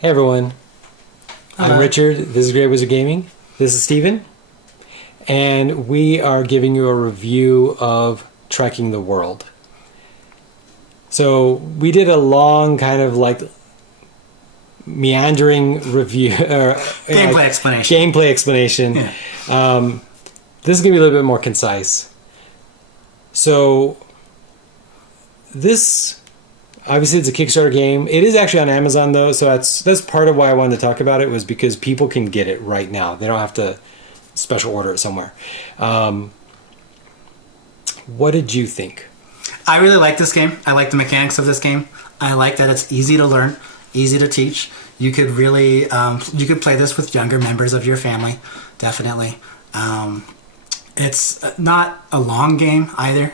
Hey everyone, I'm Richard. This is Great Wizard Gaming. This is Steven. And we are giving you a review of Trekking the World. So we did a long kind of like meandering review. Gameplay explanation. Gameplay explanation. Yeah. This is going to be a little bit more concise. So this... Obviously, it's a Kickstarter game. It is actually on Amazon, though, so that's part of why I wanted to talk about it, was because people can get it right now. They don't have to special order it somewhere. What did you think? I really like this game. I like the mechanics of this game. I like that it's easy to learn, easy to teach. You could really, you could play this with younger members of your family, definitely. It's not a long game either.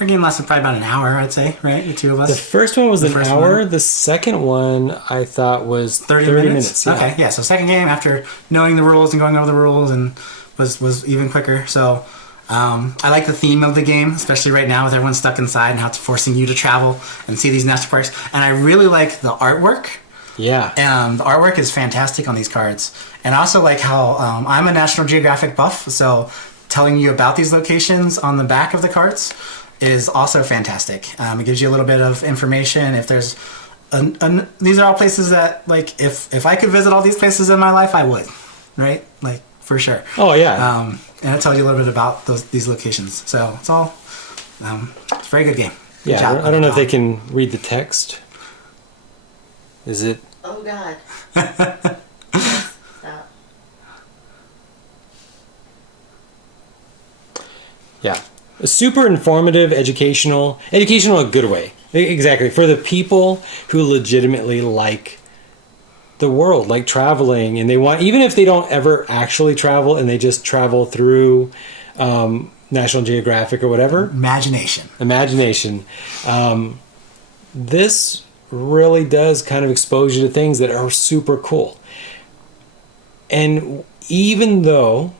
Our game lasted probably about an hour, I'd say, right? The two of us. The first one was an hour. The second one, I thought, was 30 minutes. Yeah. Okay, yeah. So second game, after knowing the rules and going over the rules, and was even quicker. So I like the theme of the game, especially right now with everyone stuck inside and how it's forcing you to travel and see these national parks. And I really like the artwork. Yeah. The artwork is fantastic on these cards. And I also like how I'm a National Geographic buff, so telling you about these locations on the back of the cards is also fantastic. It gives you a little bit of information. If there's, these are all places that, like, if I could visit all these places in my life, I would, right? Like, for sure. Oh yeah. And it tells you a little bit about these locations. So it's all, it's a very good game. Good job. I don't know if they can read the text. Is it? Oh God. Stop. Yeah. Super informative, educational in a good way. Exactly. For the people who legitimately like the world, like traveling, and they want, even if they don't ever actually travel and they just travel through National Geographic or whatever. Imagination. This really does kind of expose you to things that are super cool. And even though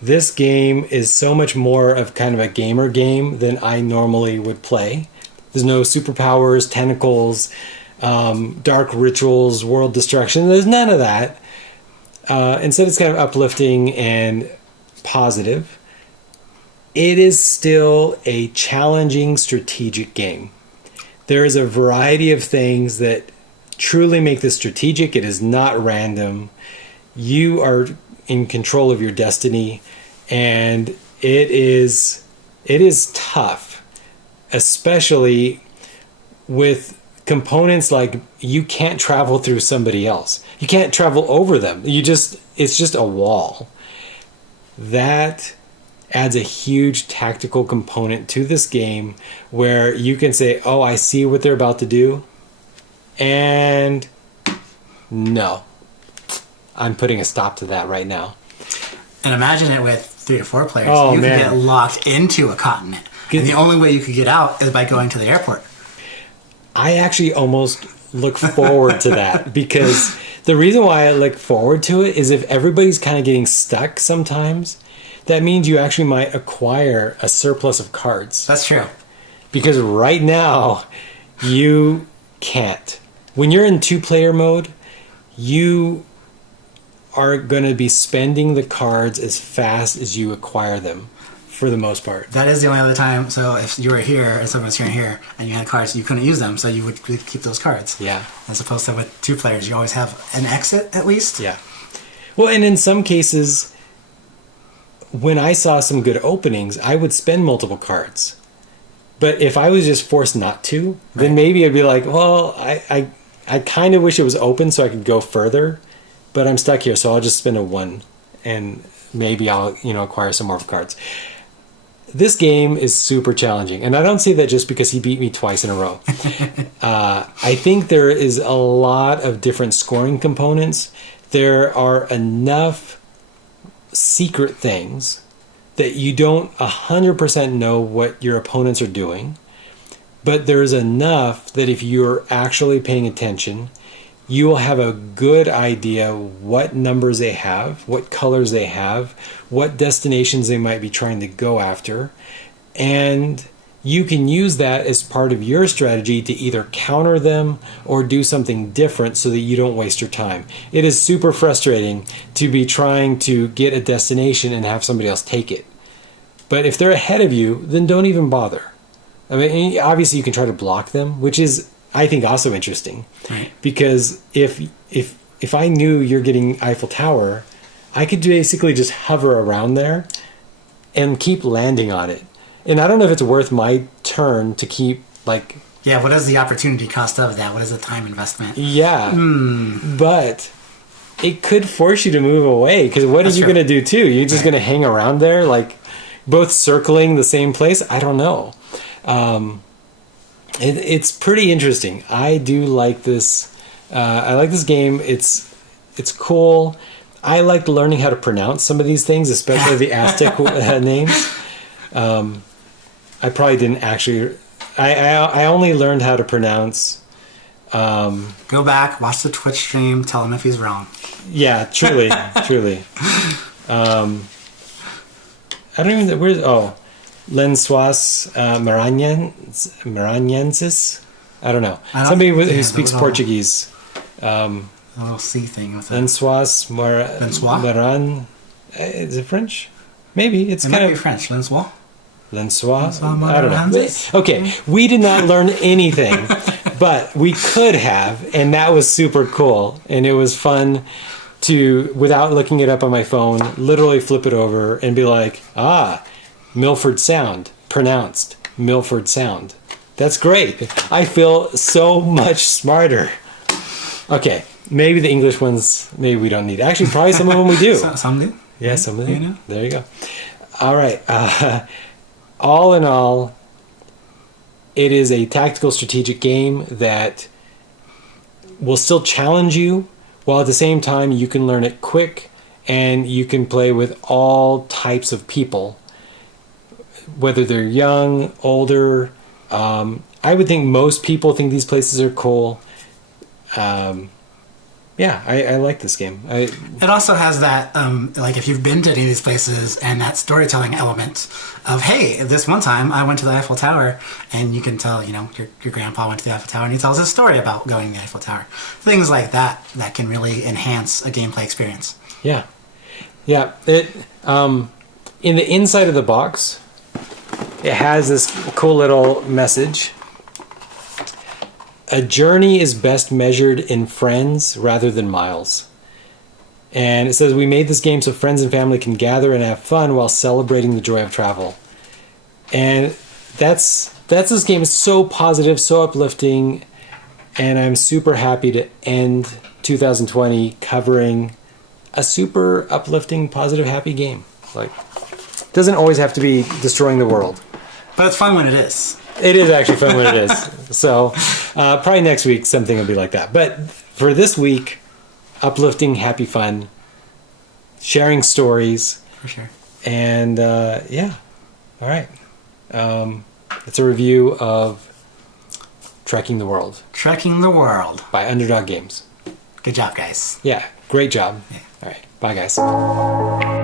this game is so much more of kind of a gamer game than I normally would play. There's no superpowers, tentacles, dark rituals, world destruction. There's none of that. Instead, it's kind of uplifting and positive. It is still a challenging strategic game. There is a variety of things that truly make this strategic. It is not random. You are in control of your destiny, and it is tough, especially with components like you can't travel through somebody else. You can't travel over them. It's just a wall. That adds a huge tactical component to this game where you can say, oh, I see what they're about to do, and no. I'm putting a stop to that right now. And imagine it with 3 or 4 players. Oh, you man. could get locked into a continent. And the only way you could get out is by going to the airport. I actually almost look forward to that, because the reason why I look forward to it is if everybody's kind of getting stuck sometimes, that means you actually might acquire a surplus of cards. That's true. Because right now, you can't. When you're in 2-player mode, you are going to be spending the cards as fast as you acquire them, for the most part. That is the only other time. So if you were here and someone was here and you had cards, you couldn't use them, so you would keep those cards. Yeah. As opposed to with 2 players, you always have an exit at least. Yeah. Well, and in some cases, when I saw some good openings, I would spend multiple cards. But if I was just forced not to, then maybe I'd be like, well, I kind of wish it was open so I could go further. But I'm stuck here, so I'll just spend a 1, and maybe I'll acquire some more cards. This game is super challenging, and I don't say that just because he beat me twice in a row. I think there is a lot of different scoring components. There are enough secret things that you don't 100% know what your opponents are doing, but there's enough that if you're actually paying attention, you will have a good idea what numbers they have, what colors they have, what destinations they might be trying to go after, and you can use that as part of your strategy to either counter them or do something different so that you don't waste your time. It is super frustrating to be trying to get a destination and have somebody else take it. But if they're ahead of you, then don't even bother. I mean, obviously you can try to block them, which is, I think, also interesting. Right. Because if I knew you're getting Eiffel Tower, I could basically just hover around there and keep landing on it. And I don't know if it's worth my turn to keep, like... Yeah, what is the opportunity cost of that? What is the time investment? Yeah. But it could force you to move away, because what are you going to do too? You're just going to hang around there, like, both circling the same place? I don't know. It's pretty interesting. I do like this. I like this game. It's cool. I like learning how to pronounce some of these things, especially the Aztec names. I probably didn't actually. I only learned how to pronounce. Go back, watch the Twitch stream, tell him if he's wrong. Yeah, truly, truly. I don't even. Where's Lensois Maranhenses? I don't know. Somebody who speaks Portuguese. A little C thing with it. Lensois Maran. Is it French? Maybe it's kind of French. Lensois. Lensois. I don't know. Okay, we did not learn anything, but we could have, and that was super cool, and it was fun to, without looking it up on my phone, literally flip it over and be like, Milford Sound, pronounced Milford Sound. That's great. I feel so much smarter. Okay, maybe the English ones, maybe we don't need. Actually, probably some of them we do. Some do. Yeah, some of them. You know? There you go. All right. All in all, it is a tactical strategic game that will still challenge you, while at the same time you can learn it quick and you can play with all types of people, whether they're young, older. I would think most people think these places are cool. Yeah, I like this game. It also has that, like, if you've been to any of these places, and that storytelling element of, hey, this one time I went to the Eiffel Tower, and you can tell, your grandpa went to the Eiffel Tower, and he tells a story about going to the Eiffel Tower. Things like that can really enhance a gameplay experience. Yeah. Yeah. It in the inside of the box, it has this cool little message. A journey is best measured in friends rather than miles. And it says, we made this game so friends and family can gather and have fun while celebrating the joy of travel. And that's this game. Is so positive, so uplifting, and I'm super happy to end 2020 covering a super uplifting, positive, happy game. Like, it doesn't always have to be destroying the world. But it's fun when it is. It is actually fun when it is. So probably next week something will be like that. But for this week, uplifting, happy fun, sharing stories. For sure. And yeah. All right. It's a review of Trekking the World. Trekking the World. By Underdog Games. Good job, guys. Yeah. Great job. Yeah. All right. Bye, guys.